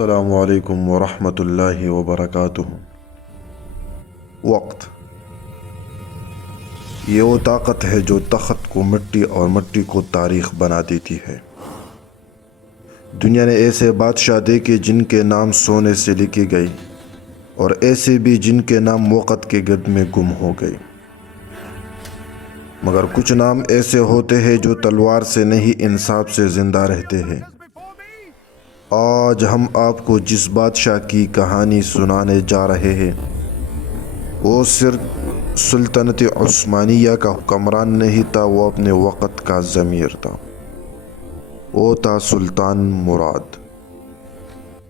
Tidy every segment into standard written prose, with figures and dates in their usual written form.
السلام علیکم ورحمۃ اللہ وبرکاتہ۔ وقت یہ وہ طاقت ہے جو تخت کو مٹی اور مٹی کو تاریخ بنا دیتی ہے۔ دنیا نے ایسے بادشاہ دیکھے جن کے نام سونے سے لکھے گئے اور ایسے بھی جن کے نام وقت کے گرد میں گم ہو گئے، مگر کچھ نام ایسے ہوتے ہیں جو تلوار سے نہیں انصاف سے زندہ رہتے ہیں۔ آج ہم آپ کو جس بادشاہ کی کہانی سنانے جا رہے ہیں وہ صرف سلطنت عثمانیہ کا حکمران نہیں تھا، وہ اپنے وقت کا ضمیر تھا۔ وہ تھا سلطان مراد۔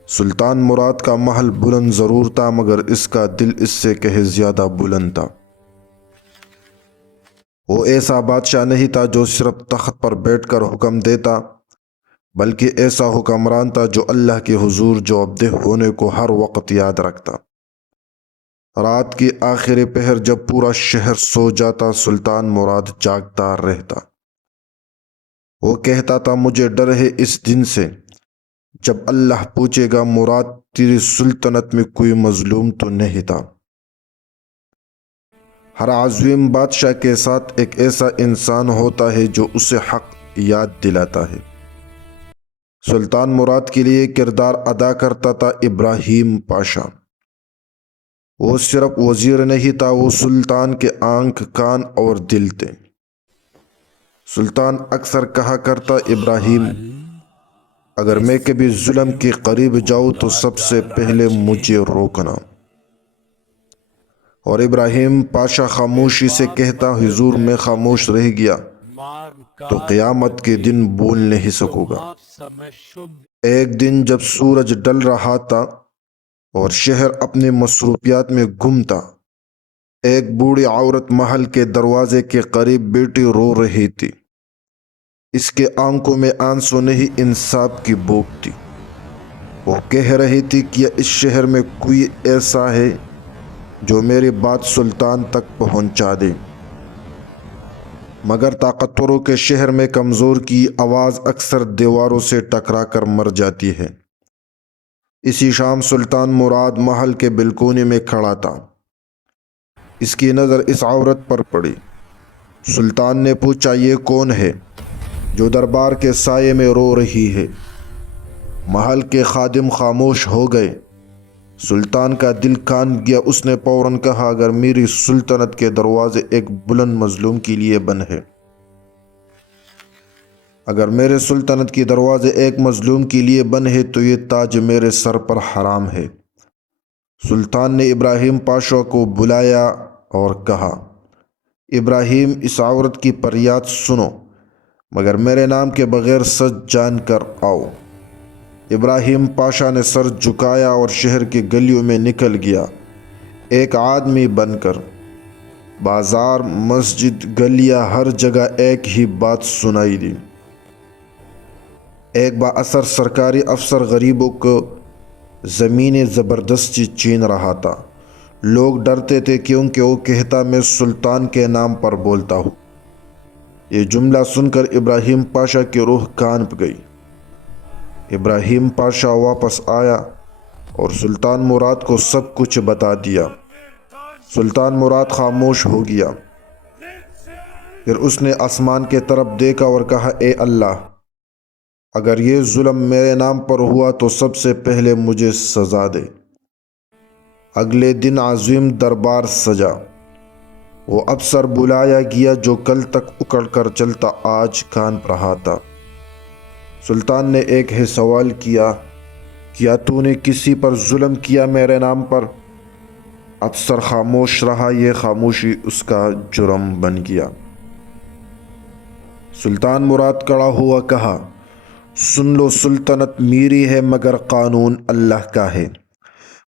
سلطان مراد کا محل بلند ضرور تھا مگر اس کا دل اس سے کہیں زیادہ بلند تھا۔ وہ ایسا بادشاہ نہیں تھا جو صرف تخت پر بیٹھ کر حکم دیتا، بلکہ ایسا حکمران تھا جو اللہ کے حضور جوابدہ ہونے کو ہر وقت یاد رکھتا۔ رات کی آخری پہر جب پورا شہر سو جاتا، سلطان مراد جاگتا رہتا۔ وہ کہتا تھا، مجھے ڈر ہے اس دن سے جب اللہ پوچھے گا، مراد تیری سلطنت میں کوئی مظلوم تو نہیں تھا؟ ہر عظیم بادشاہ کے ساتھ ایک ایسا انسان ہوتا ہے جو اسے حق یاد دلاتا ہے۔ سلطان مراد کے لیے کردار ادا کرتا تھا ابراہیم پاشا۔ وہ صرف وزیر نہیں تھا، وہ سلطان کے آنکھ، کان اور دل تھے۔ سلطان اکثر کہا کرتا، ابراہیم، اگر میں کبھی ظلم کے قریب جاؤں تو سب سے پہلے مجھے روکنا۔ اور ابراہیم پاشا خاموشی سے کہتا، حضور میں خاموش رہ گیا تو قیامت کے دن بول نہیں سکوں گا۔ ایک دن جب سورج ڈل رہا تھا اور شہر اپنے مصروفیات میں گم تھا، ایک بوڑھی عورت محل کے دروازے کے قریب بیٹھی رو رہی تھی۔ اس کے آنکھوں میں آنسو نہیں، انصاف کی بھوک تھی۔ وہ کہہ رہی تھی کہ اس شہر میں کوئی ایسا ہے جو میری بات سلطان تک پہنچا دے، مگر طاقتوروں کے شہر میں کمزور کی آواز اکثر دیواروں سے ٹکرا کر مر جاتی ہے۔ اسی شام سلطان مراد محل کے بلکونی میں کھڑا تھا۔ اس کی نظر اس عورت پر پڑی۔ سلطان نے پوچھا، یہ کون ہے جو دربار کے سائے میں رو رہی ہے؟ محل کے خادم خاموش ہو گئے۔ سلطان کا دل کان گیا۔ اس نے فوراً کہا، اگر میری سلطنت کے دروازے ایک بلند مظلوم کے لیے بند ہے، اگر میرے سلطنت کی دروازے ایک مظلوم کے لیے بند ہے تو یہ تاج میرے سر پر حرام ہے۔ سلطان نے ابراہیم پاشا کو بلایا اور کہا، ابراہیم، اس عورت کی فریاد سنو مگر میرے نام کے بغیر سچ جان کر آؤ۔ ابراہیم پاشا نے سر جھکایا اور شہر کی گلیوں میں نکل گیا، ایک آدمی بن کر۔ بازار، مسجد، گلیاں، ہر جگہ ایک ہی بات سنائی دی۔ ایک با اثر سرکاری افسر غریبوں کو زمینیں زبردستی چھین رہا تھا۔ لوگ ڈرتے تھے کیونکہ وہ کہتا، میں سلطان کے نام پر بولتا ہوں۔ یہ جملہ سن کر ابراہیم پاشا کی روح کانپ گئی۔ ابراہیم پاشا واپس آیا اور سلطان مراد کو سب کچھ بتا دیا۔ سلطان مراد خاموش ہو گیا۔ پھر اس نے آسمان کے طرف دیکھا اور کہا، اے اللہ، اگر یہ ظلم میرے نام پر ہوا تو سب سے پہلے مجھے سزا دے۔ اگلے دن عظیم دربار سجا۔ وہ افسر بلایا گیا جو کل تک اکڑ کر چلتا آج کانپ رہا تھا۔ سلطان نے ایک ہی سوال کیا، کیا تو نے کسی پر ظلم کیا میرے نام پر؟ افسر خاموش رہا۔ یہ خاموشی اس کا جرم بن گیا۔ سلطان مراد کھڑا ہوا، کہا، سن لو، سلطنت میری ہے مگر قانون اللہ کا ہے۔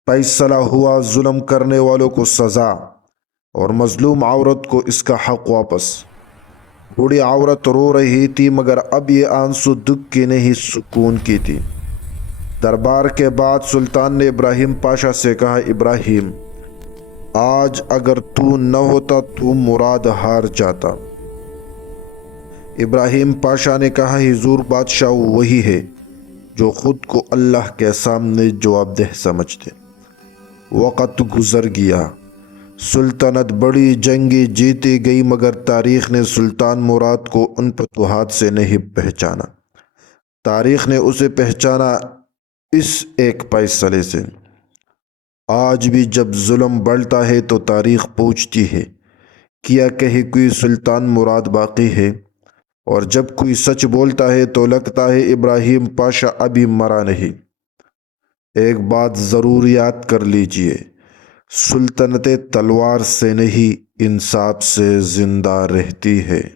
فیصلہ ہوا، ظلم کرنے والوں کو سزا اور مظلوم عورت کو اس کا حق واپس۔ بوڑھی عورت رو رہی تھی مگر اب یہ آنسو دکھ کی نہیں، سکون کی تھی۔ دربار کے بعد سلطان نے ابراہیم پاشا سے کہا، ابراہیم، آج اگر تو نہ ہوتا تو مراد ہار جاتا۔ ابراہیم پاشا نے کہا، حضور، بادشاہ وہی ہے جو خود کو اللہ کے سامنے جواب دہ سمجھتے۔ وقت گزر گیا، سلطنت بڑی جنگیں جیتی گئی، مگر تاریخ نے سلطان مراد کو ان فتوحات سے نہیں پہچانا۔ تاریخ نے اسے پہچانا اس ایک فیصلے سے۔ آج بھی جب ظلم بڑھتا ہے تو تاریخ پوچھتی ہے کیا کہیں کوئی سلطان مراد باقی ہے؟ اور جب کوئی سچ بولتا ہے تو لگتا ہے ابراہیم پاشا ابھی مرا نہیں۔ ایک بات ضرور یاد کر لیجئے، سلطنتیں تلوار سے نہیں انصاف سے زندہ رہتی ہے۔